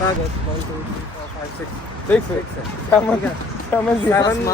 1 2 3 4 5 6 7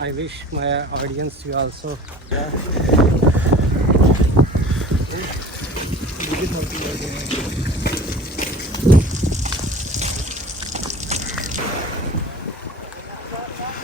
I wish my audience you also.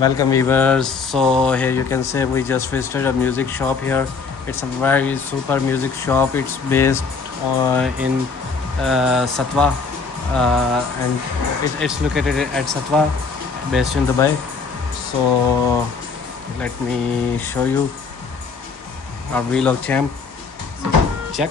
Welcome viewers. So here you can say we just visited a music shop here. It's a very super music shop. It's based in Satwa and it's located at Satwa, based in Dubai. So let me show you our vlog champ. Check.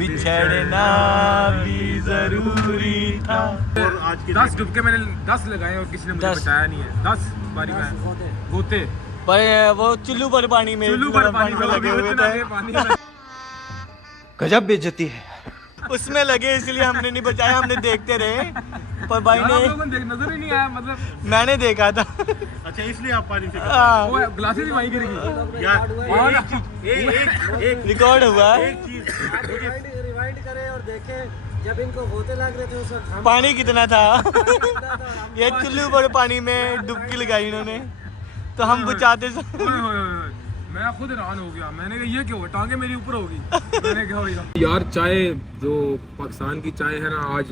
बिछड़ना भी जरूरी था। और आज की 10 डुबके मैंने 10 लगाए और किसी ने मुझे 10 बचाया नहीं है। 10 बारी में गोते पर वो चुल्लू पर पानी में चुल्लू पर पानी में लगे हुए इतना थे। ये पानी में गजब बेइज्जती है उसमें लगे, इसलिए हमने नहीं बचाया, हमने देखते रहे। पर भाई यार, आप ने लोगों को नजर ही नहीं आया मतलब मैंने देखा था। अच्छा इसलिए आप पानी से हाँ, वो ग्लासेस ही वहीं गिरेगी यार एक चीज एक रिकॉर्ड हुआ है। एक चीज रिवाइंड करें और देखें जब इनको होते लग रहे थे उस वक्त हम पानी कितना था ये चुल्लू पर पानी में डुबकी लगाई इन्होंने, तो हम बचाते ओए, ओए, ओए, मैं खुद हैरान हो गया। मैंने कहा ये क्यों, टांगे मेरी ऊपर होगी। मैंने कहा यार चाय जो पाकिस्तान की चाय है ना, आज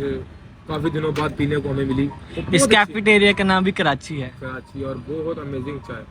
काफी दिनों बाद पीने को हमें मिली। इस कैफेटेरिया का नाम भी कराची है। कराची, और बहुत अमेजिंग चाय।